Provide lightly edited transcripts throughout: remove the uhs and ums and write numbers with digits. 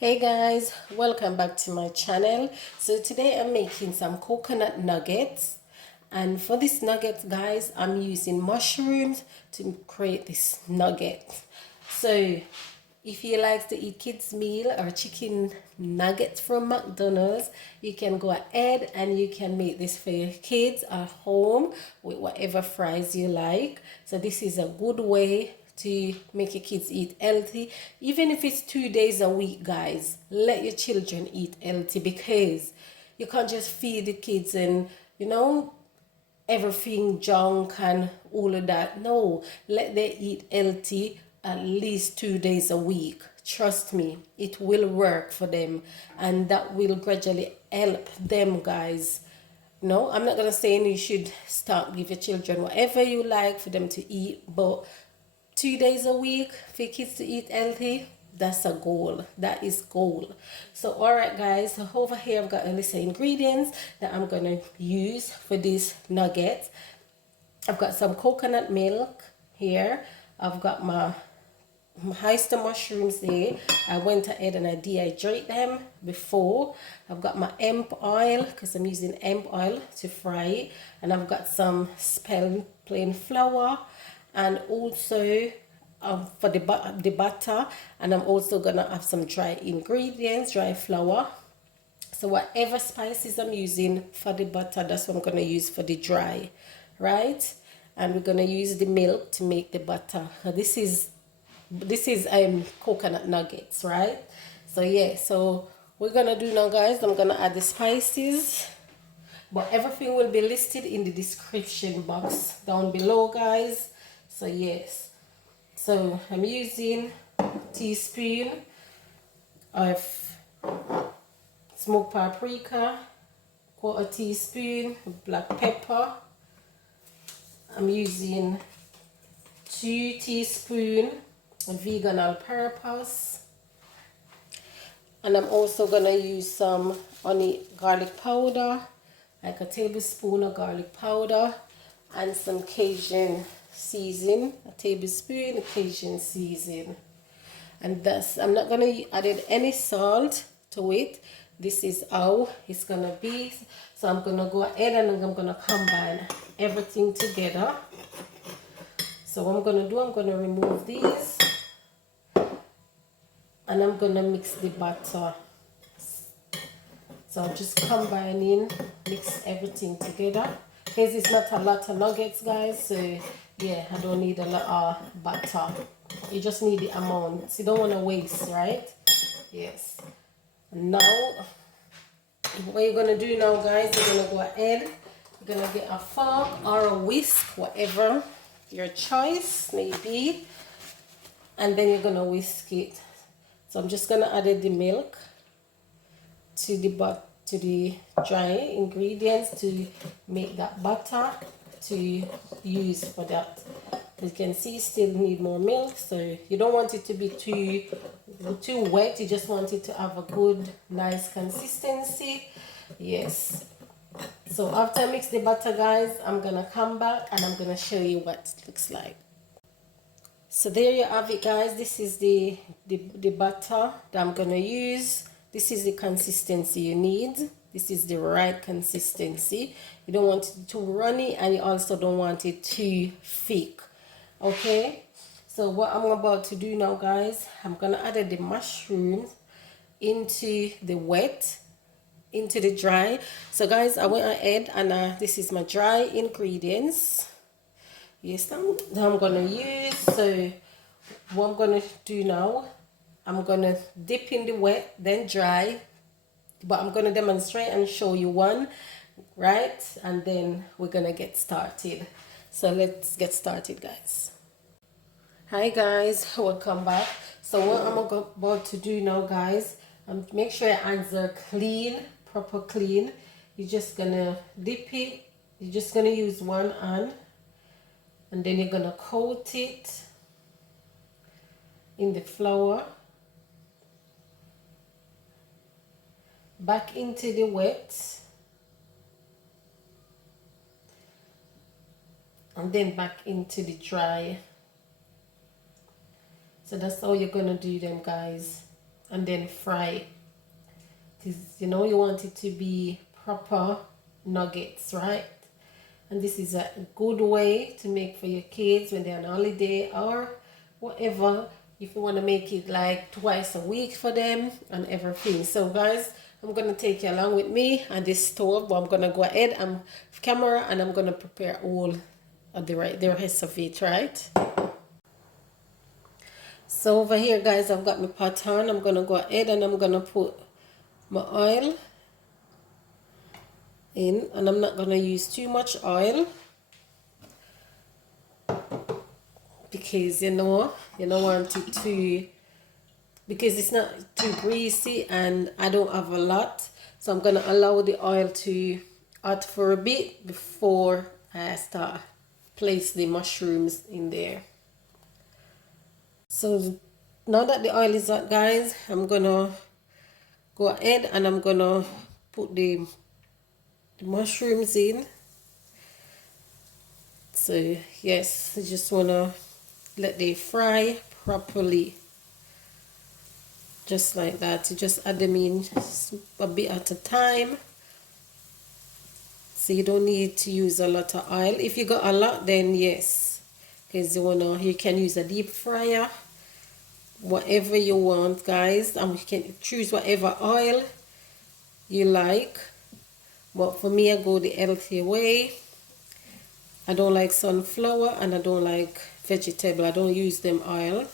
Hey guys, welcome back to my channel. So today I'm making some coconut nuggets, and for this nuggets guys, I'm using mushrooms to create this nugget. So if you like to eat kids meal or chicken nuggets from McDonald's, you can go ahead and you can make this for your kids at home with whatever fries you like. So this is a good way to make your kids eat healthy. Even if it's 2 days a week guys, let your children eat healthy, because you can't just feed the kids and everything junk and all of that. No, let them eat healthy at least 2 days a week. Trust me, it will work for them, and that will gradually help them guys. No, I'm not gonna say you should start give your children whatever you like for them to eat, but 2 days a week for kids to eat healthy, that's a goal. That is goal. So all right guys, so over here I've got a list of ingredients that I'm gonna use for this nugget. I've got some coconut milk here. I've got my oyster mushrooms there. I went ahead and I dehydrate them before. I've got my hemp oil, because I'm using hemp oil to fry it, and I've got some plain flour, and also for the butter, and I'm also gonna have some dry ingredients, dry flour. So whatever spices I'm using for the butter, that's what I'm gonna use for the dry, right? And we're gonna use the milk to make the butter. This is coconut nuggets, right? So yeah, so we're gonna do now guys, I'm gonna add the spices, but everything will be listed in the description box down below guys. So yes, so I'm using teaspoon of smoked paprika, quarter teaspoon black pepper. I'm using 2 teaspoons of vegan all-purpose, and I'm also gonna use some honey garlic powder, like a tablespoon of garlic powder, and some Cajun season, a tablespoon of Cajun season. And thus I'm not gonna add any salt to it. This is how it's gonna be. So I'm gonna go ahead and I'm gonna combine everything together. So what I'm gonna do, I'm gonna remove these, and I'm gonna mix the butter. So I'm just combining, mix everything together, because it's not a lot of nuggets guys, so yeah, I don't need a lot of butter. You just need the amount, so you don't want to waste, right? Yes. Now what you're gonna do now guys, you're gonna go ahead, you're gonna get a fork or a whisk, whatever your choice may be, and then you're gonna whisk it. So I'm just gonna add the milk to the dry ingredients to make that butter to use for that. As you can see, you still need more milk, so you don't want it to be too wet. You just want it to have a good nice consistency. Yes. So after I mix the butter guys, I'm gonna come back and I'm gonna show you what it looks like. So there you have it guys, this is the butter that I'm gonna use. This is the consistency you need. This is the right consistency. You don't want it too runny, and you also don't want it too thick. Okay, so what I'm about to do now guys, I'm gonna add the mushrooms into the dry. So guys, I went ahead and this is my dry ingredients. Yes, that I'm gonna use. So what I'm gonna do now, I'm gonna dip in the wet, then dry, but I'm gonna demonstrate and show you one, right? And then we're gonna get started. So let's get started guys. Hi guys, welcome back. So what I'm about to do now guys, make sure your hands are clean, proper clean. You're just gonna dip it, you're just gonna use one hand, and then you're gonna coat it in the flour, back into the wet, and then back into the dry. So that's how you're gonna do them guys. and then fry it. You know, you want it to be proper nuggets, right? And this is a good way to make for your kids when they're on holiday or whatever. If you want to make it like twice a week for them and everything. So guys, I'm going to take you along with me on this stove. But I'm going to go ahead and camera and I'm going to prepare all of the rest of it, right? So over here guys, I've got my pot on. I'm going to go ahead and I'm going to put my oil in, and I'm not going to use too much oil because you don't want it to, because it's not too greasy and I don't have a lot. So I'm going to allow the oil to hot for a bit before I start place the mushrooms in there. So now that the oil is hot guys, I'm going to go ahead and I'm going to put the mushrooms in. So yes, I just want to let they fry properly, just like that. You just add them in a bit at a time, so you don't need to use a lot of oil. If you got a lot, then yes, because you can use a deep fryer, whatever you want guys, and you can choose whatever oil you like. But for me, I go the healthy way. I don't like sunflower and I don't like vegetable. I don't use them oil.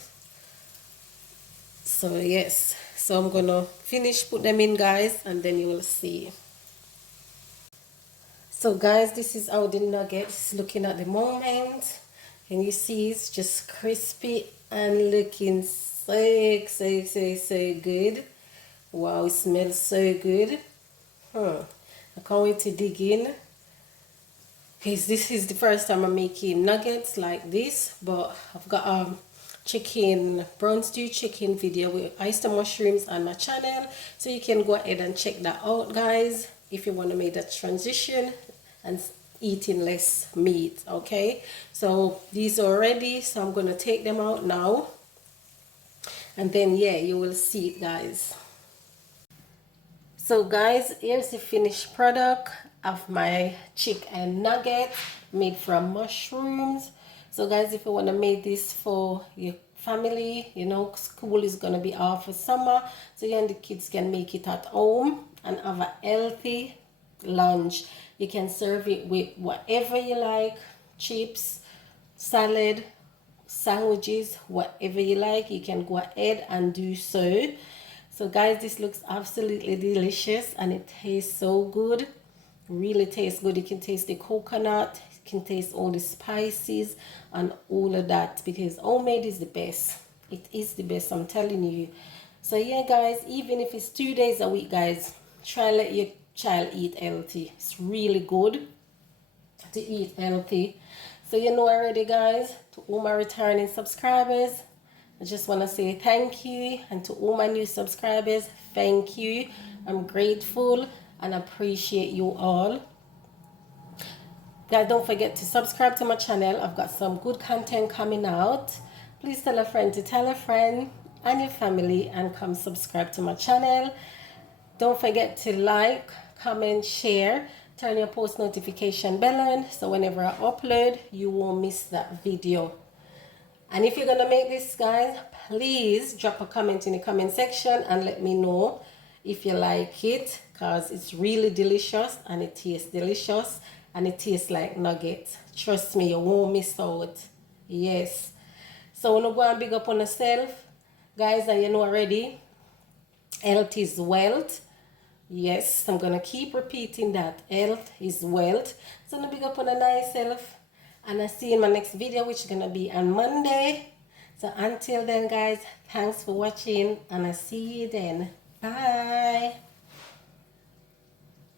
So yes, so I'm gonna put them in guys, and then you will see. So guys, this is how the nuggets looking at the moment, and you see it's just crispy and looking so good. Wow, it smells so good. I can't wait to dig in, because this is the first time I'm making nuggets like this. But I've got brown stew chicken video with oyster mushrooms on my channel, so you can go ahead and check that out guys if you want to make that transition and eating less meat. Okay, so these are ready, so I'm going to take them out now, and then yeah, you will see it guys. So guys, here's the finished product of my chicken nugget made from mushrooms. So guys, if you want to make this for your family, school is going to be off for summer, so you and the kids can make it at home and have a healthy lunch. You can serve it with whatever you like, chips, salad, sandwiches, whatever you like, you can go ahead and do so. So guys, this looks absolutely delicious and it tastes so good. Really tastes good. You can taste the coconut, you can taste all the spices and all of that, because homemade is the best. It is the best, I'm telling you. So yeah guys, even if it's 2 days a week guys, try let your child eat healthy. It's really good to eat healthy. So you know already guys, to all my returning subscribers, I just want to say thank you, and to all my new subscribers, thank you. I'm grateful and appreciate you all. Guys, don't forget to subscribe to my channel. I've got some good content coming out. Please tell a friend to tell a friend and your family, and come subscribe to my channel. Don't forget to like, comment, share, turn your post notification bell on, so whenever I upload, you won't miss that video. And if you're gonna make this guys, please drop a comment in the comment section and let me know if you like it, because it's really delicious and it tastes delicious and it tastes like nuggets. Trust me, you won't miss out. Yes. So when you go and big up on yourself guys, and you know already, health is wealth. Yes, I'm gonna keep repeating that. Health is wealth. So I'm big up on a nice self, and I'll see you in my next video, which is gonna be on Monday. So until then guys, thanks for watching, and I'll see you then. Bye.